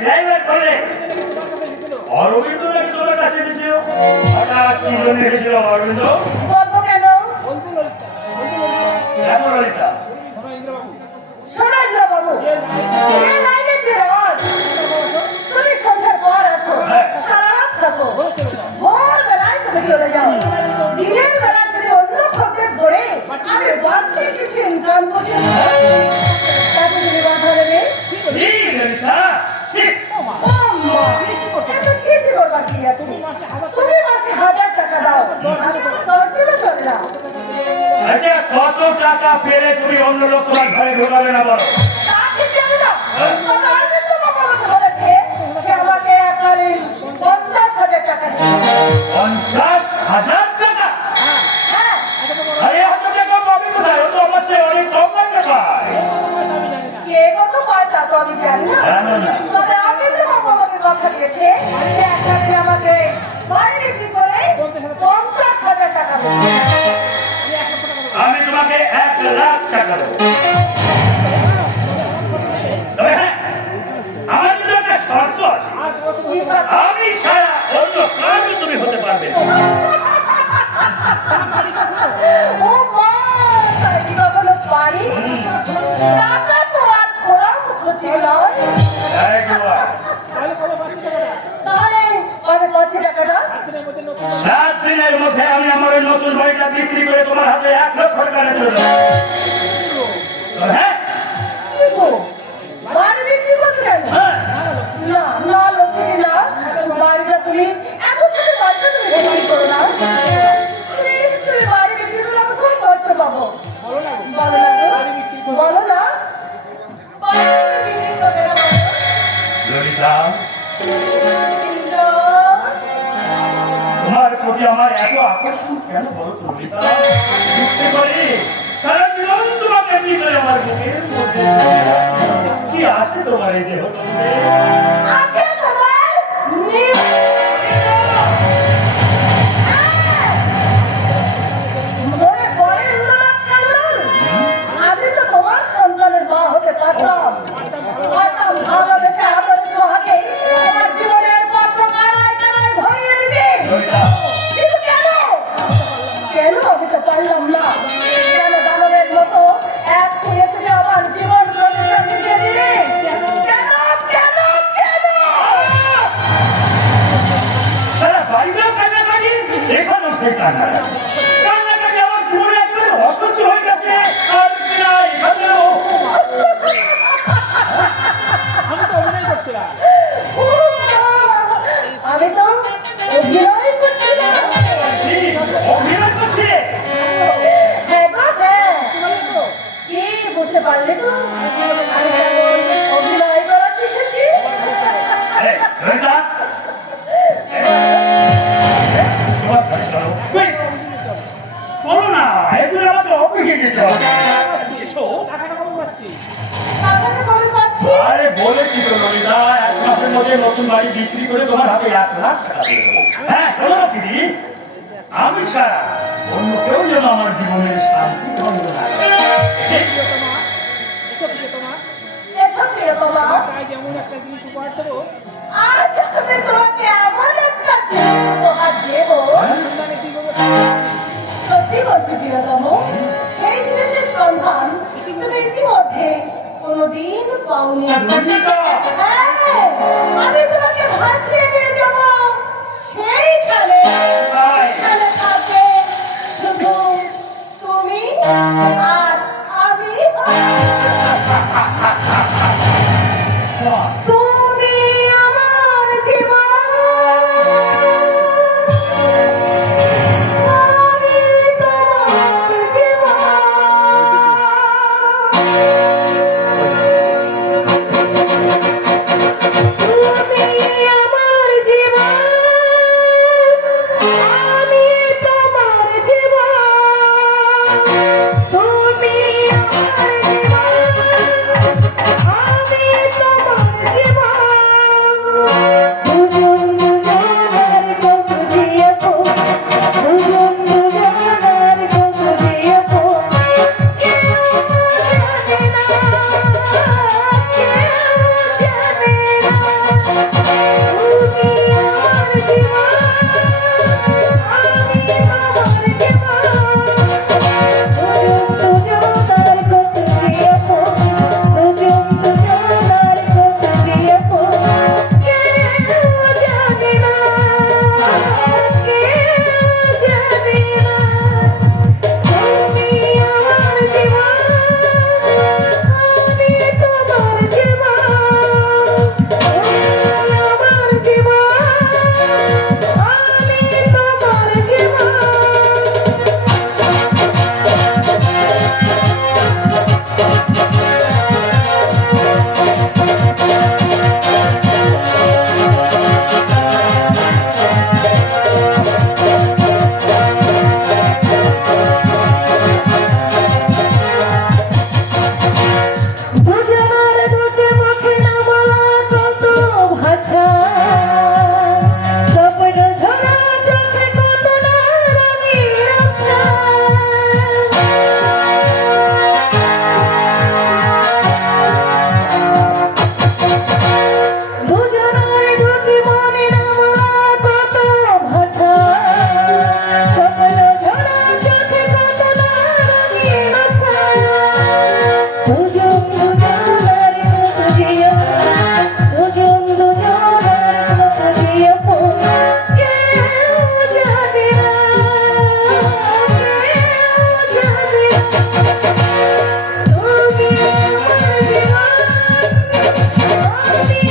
Driver বলে অরবিন্দ নাকি তোমার কাছে এসেছিল, হঠাৎ কি জন্য এসেছিল অরবিন্দ? বলবো কেন? কেন ললিতা? সুরেন্দ্র বাবু, যে লাইনে যে রস, তুমি সন্ধ্যার পর আসো, সারা রাত থাকো, ভোরবেলায় তুমি চলে যাও। দিনের বেলা যদি অন্য খদ্দের ধরে আমি বাড়তি কিছু ইনকাম করি, তাতে তুমি বাধা দেবে? ঠিক ললিতা, ঠিক। তুমি মাসে 1000 টাকা দাও, আমি তোমার 10 দিনও চলে না। আচ্ছা, কত টাকা পেলে তুমি অন্য লোক তোমার ঘরে ঢোকাবে না বলো? তা ঠিক জানো না? তবে অরবিন্দ বাবু আমাকে বলেছে, সে আমাকে এককালীন 50,000 টাকা দিবে। 50,000 টাকা? হ্যাঁ, আরে এত টাকা পাবি কোথায়? ও তো আমার চেয়ে অনেক কম টাকা পায়। কে কত পায় তা তো আমি জানি না। জানো না? তবে অরবিন্দ বাবু আমাকে কথা দিয়েছে, সে এককালীন আমাকে বাড়ি বিক্রি করে 50,000 টাকা দেবে। আমি তোমাকে 1,00,000 টাকা দেবো। তবে হ্যাঁ, আমার কিন্তু একটা শর্ত আছে। কি শর্ত? আমি ছাড়া অন্য কারো তুমি হতে পারবে না। ও মা, তাই কি কখনো পারি? টাকা তো আর ঘোড়ার মুখো ছিল। একবার তাহলে আমি 50 টাকাটা 7 দিনের মধ্যে আমি আমার ওই নতুন বাড়িটা বিক্রি করে তোমার হাতে 1,00,000 টাকা তুলে দেবো। তবে হ্যাঁ, দিব। বাড়ি বিক্রি করবে কেন? হ্যাঁ, না না লক্ষ্মী না, বাড়িটা তুমি এত ছোট বাড়িটা তুমি বিক্রি করো না। তুমি বাড়ি বিক্রি করলে আমি খুব কষ্ট পাবো। বলো না গো? বলো না, বাড়ি তুমি বিক্রি করবে না বলো? ললিতা, ইন্দ্র, তোমার প্রতি আমার এত আকর্ষণ কেন বলো তো ললিতা? বুঝতে পারি সারা জীবন তোমাকে নিয়ে আমার বুকের মধ্যে কি আছে তোমার এই দেহ তন্ত্রে? আছে তোমার নীল। মনে পড়ে না সালমান? আমি তো তোমার সন্তানের মা হতে পারতাম। পারতাম ভালোবেসে আদরে সোহাগে আমার জীবনের পাত্র কানায় কানায় ভরিয়ে দিতে। ললিতা, কিন্তু কেন? কেন আমি তো পারলাম না? কেন দানবের মতো এক খুঁড়ে খুঁড়ে আমার জীবন প্রতিটা মিটিয়ে দিলে? কেন কেন কেন কেন? সারা বাড়িতেও কান্নাকাটি, এখানেও সেই কান্নাকাটি। কান্নাকাটি আমার জীবনে একেবারে অসহ্য হয়ে গেছে। আর কিনা এখানেও আমি তো অভিনয় করছিলাম। ঠিক অভিনয় করছে। হ্যাঁ গো, হ্যাঁ। কি বুঝতে পারলে তো? আমি কেমন অভিনয় করা শিখেছি। এই, ললিতা, তোমার ঘরে চলো। কই? চলো না, এগুলো আমাকে অফিসে যেতে হবে। এসো। টাকাটা কবে পাচ্ছি? আরে বলেছি তো ললিতা, 1 মাসের মধ্যে নতুন বাড়ি বিক্রি করে তোমার হাতে 1,00,000 টাকা দিয়ে দেবো। হ্যাঁ, শোনো না দিদি, আমি ছাড়া অন্য কেউ যেন আমার জীবনের শান্তি ভঙ্গ না করে। এসব প্রিয়তমা, আজ আমি তোমাকে এমন একটা জিনিস উপহার দেব। সত্যি বলছি প্রিয়তম, সেই জিনিসের সন্ধান তুমি ইতিমধ্যে কোনোদিন পাওনি। ললিতা, হ্যাঁ, আমি তোমাকে ভাসিয়ে নিয়ে যাব সেইখানে, যেখানে থাকবে শুধু তুমি আর আমি। তুমি আমার জীবন, আমি তোমার জীবন। আমি